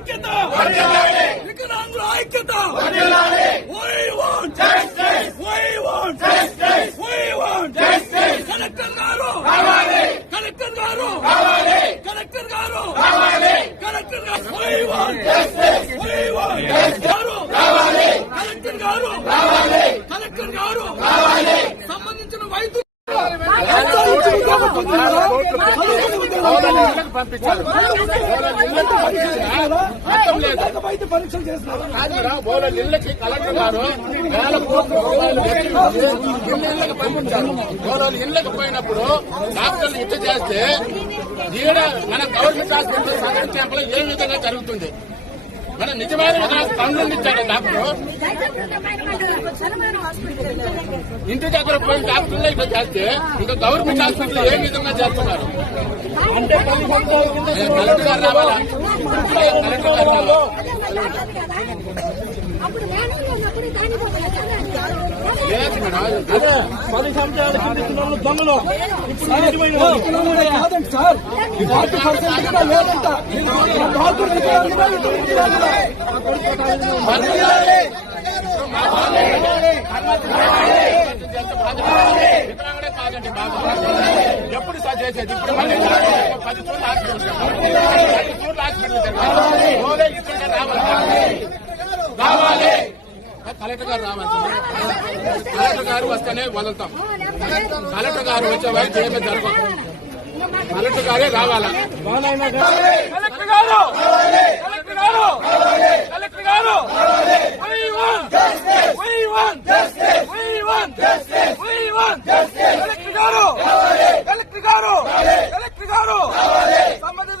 ఐక్యత వికలాంగుల ఐక్యత కలెక్టర్ గారు కలెక్టర్ గారు కలెక్టర్ గారు కలెక్టర్ గారు కలెక్టర్ గారు సంబంధించిన వైద్యులు పంపించారు పరీక్షలు చేస్తున్నారు ఇళ్ళకి కలెక్టర్ గారు వేల కోట్ల రూపాయలు ఇళ్ళకి పంపించారు. ఇళ్ళకి పోయినప్పుడు డాక్టర్లు ఇట్ట చేస్తే ఈడ మన గవర్నమెంట్ హాస్పిటల్ సదరన్ క్యాంపులో ఏ విధంగా జరుగుతుంది? మన నిజమైన పనులు ఇచ్చాడు డాక్టర్. ఇంటి దగ్గర పోయి డాక్టర్లు ఇట్లా చేస్తే ఇంకా గవర్నమెంట్ హాస్పిటల్ ఏ విధంగా చేస్తున్నారు? అంటే కలెక్టర్ గారు రావాలా? కలెక్టర్ గారు రావాలా? లేదు మేడం, అదే 10 సంవత్సరాల కింద దొంగలు కాదండి సార్, 40% కూడా లేదంట. కాదండి బాబు, ఎప్పుడు సార్ చేసేది? ఇప్పుడు మళ్ళీ 10 చోట్ల హాస్పిటల్ రావాలి. కలెక్టర్ గారు రావాలి. కలెక్టర్ గారు వస్తేనే వదులుతాం. కలెక్టర్ గారు వచ్చే వరకు ఏమీ జరగదు. కలెక్టర్ గారే రావాలా? కలెక్టర్ గారు కలెక్టర్ గారు కలెక్టర్ గారు కలెక్టర్ గారు కలెక్టర్ గారు కలెక్టర్ గారు సంబంధిత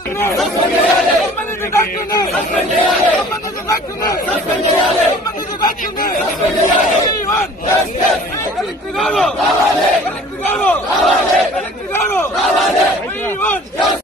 డాక్టర్ని కలెక్టర్ గారు కలెక్టర్ గారు కలెక్టర్ గారు